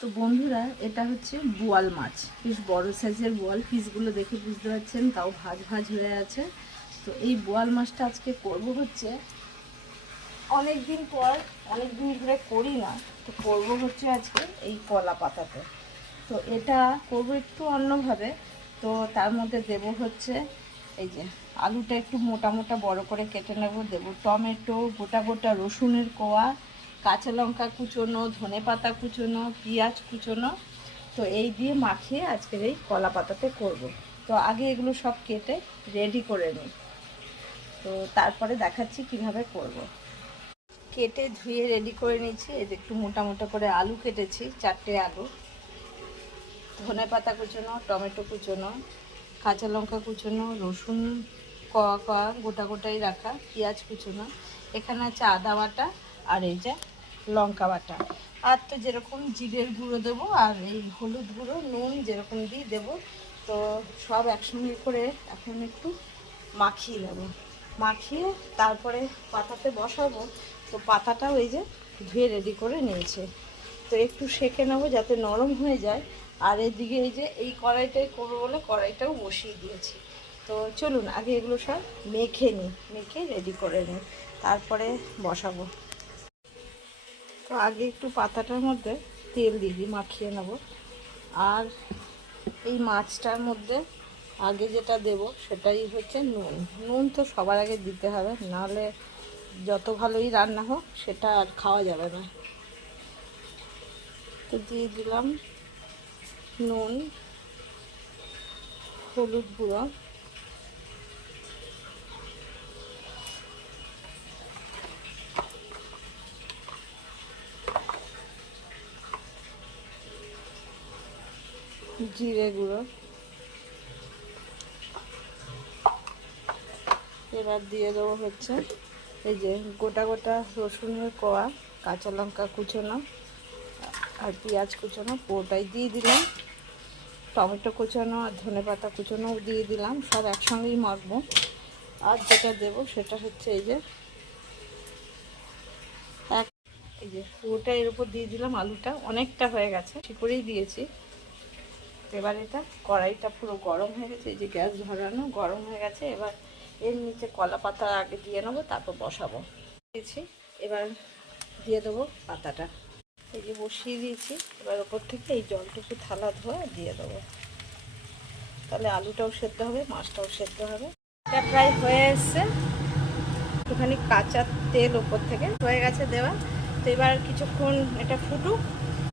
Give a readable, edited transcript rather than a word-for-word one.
তো বন্ধুরা, এটা হচ্ছে বোয়াল মাছ, বেশ বড় সাইজের বোয়াল। পিসগুলো দেখে বুঝতে পারছেন, তাও ভাজ ভাজ হয়ে আছে। তো এই বোয়াল মাছটা আজকে করব হচ্ছে অনেক দিন পর, অনেক দিন ধরে করি না, তো করব হচ্ছে আজকে এই কলা পাতাতে। তো এটা করব একটু অন্যভাবে। তো তার মধ্যে দেব হচ্ছে এই যে আলুটা একটু মোটা মোটা বড় করে কেটে নেব, দেব টমেটো, গোটা গোটা রসুনের কোয়া, কাঁচা লঙ্কা কুচোনো, ধনেপাতা কুচোনো, পেঁয়াজ কুচোনো। তো এই দিয়ে মাখিয়ে আজকের এই কলা পাতাতে করব। তো আগে এগুলো সব কেটে রেডি করে নিই, তো তারপরে দেখাচ্ছি কিভাবে করব। কেটে ধুয়ে রেডি করে নিয়েছি। এই যে একটু মোটা মোটা করে আলু কেটেছি, 4টে আলু, ধনেপাতা কুচোনো, টমেটো কুচোনো, কাঁচা লঙ্কা কুচোনো, রসুন কোয়া কোয়া গোটা গোটাই রাখা, পেঁয়াজ কুচোনো, এখানে আছে আদা বাটা, আর এই যে লঙ্কা বাটা। আর তো যেরকম জিরের গুঁড়ো দেবো, আর এই হলুদ গুঁড়ো, নুন যেরকম দিই দেবো। তো সব একসঙ্গে করে এখন একটু মাখিয়ে নেব। মাখিয়ে তারপরে পাতাতে বসাবো। তো পাতাটাও এই যে ধুয়ে রেডি করে নিয়েছে। তো একটু সেঁকে নেবো যাতে নরম হয়ে যায়। আর এদিকে এই যে এই কড়াইটাই করবো বলে কড়াইটাও বসিয়ে দিয়েছি। তো চলুন আগে এগুলো সব মেখে নিই, মেখে রেডি করে নিই, তারপরে বসাবো। তো আগে একটু পাতাটার মধ্যে তেল দিয়ে দিই, মাখিয়ে নেব। আর এই মাছটার মধ্যে আগে যেটা দেব সেটাই হচ্ছে নুন। নুন তো সবার আগে দিতে হবে, নাহলে যত ভালোই রান্না হোক সেটা আর খাওয়া যাবে না। তো দিয়ে দিলাম নুন, হলুদ গুঁড়ো, জিরে গুঁড়ো, এবার দিয়ে দেবো হচ্ছে এই যে গোটা গোটা রসুনের কোয়া, কাঁচা লঙ্কা কুচোনো আর পেঁয়াজ কুচোনো, পুরোটাই দিয়ে দিলাম। টমেটো কুচোনো আর ধনেপাতা কুচোনোও দিয়ে দিলাম, সব একসঙ্গেই মাখবো। আর যেটা দেবো সেটা হচ্ছে এই যে এই যে পুরোটা এর উপর দিয়ে দিলাম। আলুটা অনেকটা হয়ে গেছে, ঠিক করেই দিয়েছি। এবার এটা কড়াইটা পুরো গরম হয়ে গেছে, এই যে গ্যাস ধরানো গরম হয়ে গেছে। এবার এর নিচে কলা পাতা আগে দিয়ে নেবো, তারপর বসাবো। দিয়েছি, এবার দিয়ে দেবো পাতাটা। এই যে বসিয়ে দিয়েছি, এবার ওপর থেকে এই জলটুকু থালা ধোয়া দিয়ে দেবো। তাহলে আলুটাও সেদ্ধ হবে, মাছটাও সেদ্ধ হবে। এটা প্রায় হয়ে এসছে, একটুখানি কাঁচা তেল ওপর থেকে হয়ে গেছে দেওয়া। তো এবার কিছুক্ষণ এটা ফুটুক,